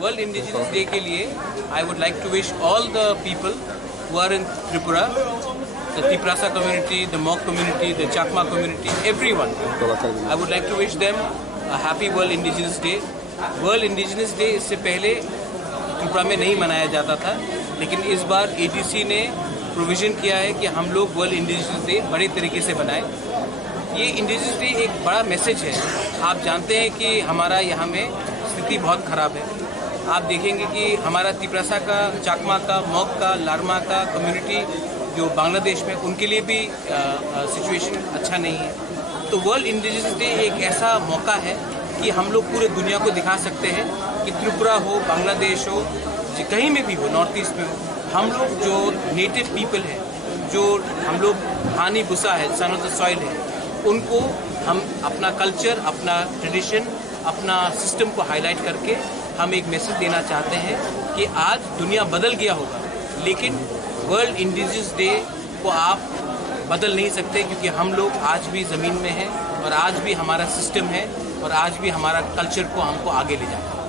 World indigenous day के लिए I would like to wish all the people who are in Tripura, the Tiprasa community, the Mok community, the Chakma community, everyone. I would like to wish them a happy World Indigenous Day. World Indigenous Day इससे पहले त्रिपुरा में नहीं मनाया जाता था, लेकिन इस बार ADC ने प्रोविज़न किया है कि हम लोग वर्ल्ड इंडिजिनस डे बड़े तरीके से बनाएं। ये इंडिजिनस डे एक बड़ा मैसेज है। आप जानते हैं कि हमारा यहाँ में स्थिति बहुत ख़राब है। आप देखेंगे कि हमारा तिप्रासा का, चाकमा का, मॉक का, लारमा का कम्युनिटी जो बांग्लादेश में, उनके लिए भी सिचुएशन अच्छा नहीं है। तो वर्ल्ड इंडिजिनस डे एक ऐसा मौका है कि हम लोग पूरे दुनिया को दिखा सकते हैं कि त्रिपुरा हो, बांग्लादेश हो, कहीं में भी हो, नॉर्थ ईस्ट में हो, हम लोग जो नेटिव पीपल हैं, जो हम लोग हानी बुसा है, सन ऑफ द सॉइल है, उनको हम अपना कल्चर, अपना ट्रेडिशन, अपना सिस्टम को हाईलाइट करके हम एक मैसेज देना चाहते हैं कि आज दुनिया बदल गया होगा, लेकिन वर्ल्ड इंडिजिनस डे को आप बदल नहीं सकते, क्योंकि हम लोग आज भी ज़मीन में हैं और आज भी हमारा सिस्टम है और आज भी हमारा कल्चर को हमको आगे ले जाना है।